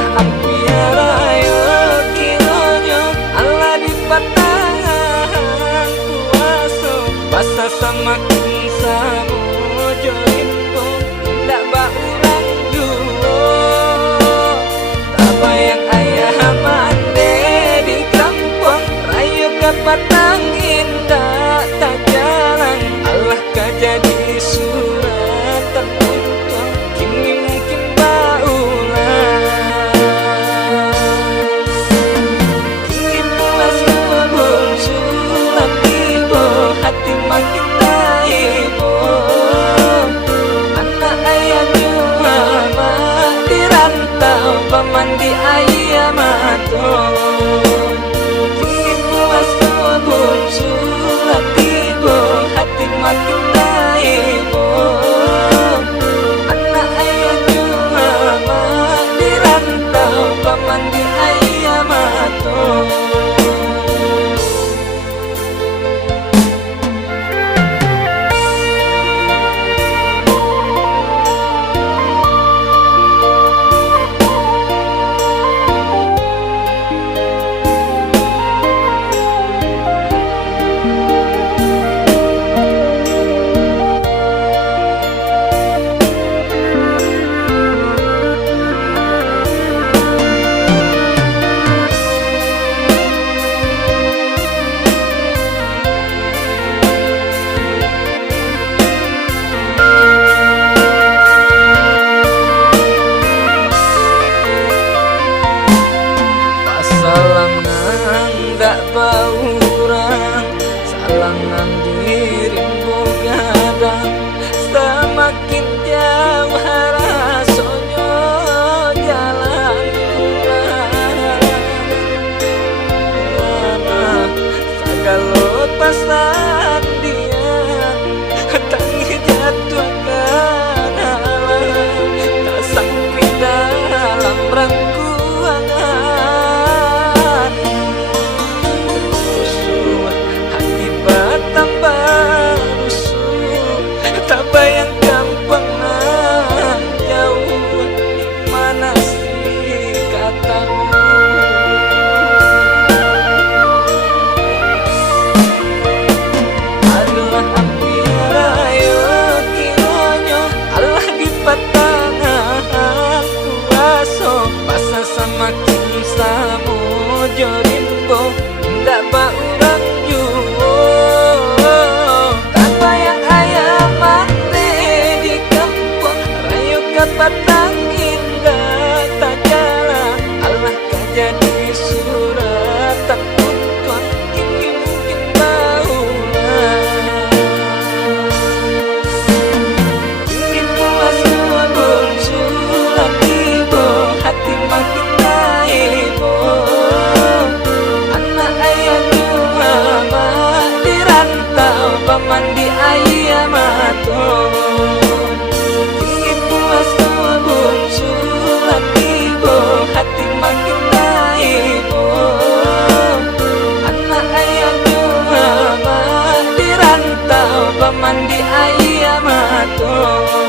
Adulah ampiara yo kironyo Allah di patangan kuaso basa samakin samujo info ndak baurang juo tabayang ayah mande di kampung rayu ke patang indah tak jalan Allah kajadi surat tertutup kini mungkin baulah kini pulas kebun sulam ibu hati makin taibo anak ayah mama dirantau paman di ayah maton kini pulas kebun sulam ibu hati makin taibo anak ayah mama dirantau paman di ayah maton. Salangan dak baurang salangan dirimbo gadang semakin jauh rasonyo jalan pulang sagalo pasan dia tangi jatuh kanalan tak sangkui dalam rangkuangan tambah rusuh tak bayang gampang jauh di mana sih katamu adalah ampiara yo kironyo Allah di patangan kuaso basa samakin samujo rimbo ndak baurang juo patang indah tak jalan Allah kajadi surat tak tutup kini mungkin baulah kini puas kebun sulam ibu hati makin taibo anak ayah mama dirantau paman di ayah maton hati makin taibo anak ayah mama dirantau paman di ayah maton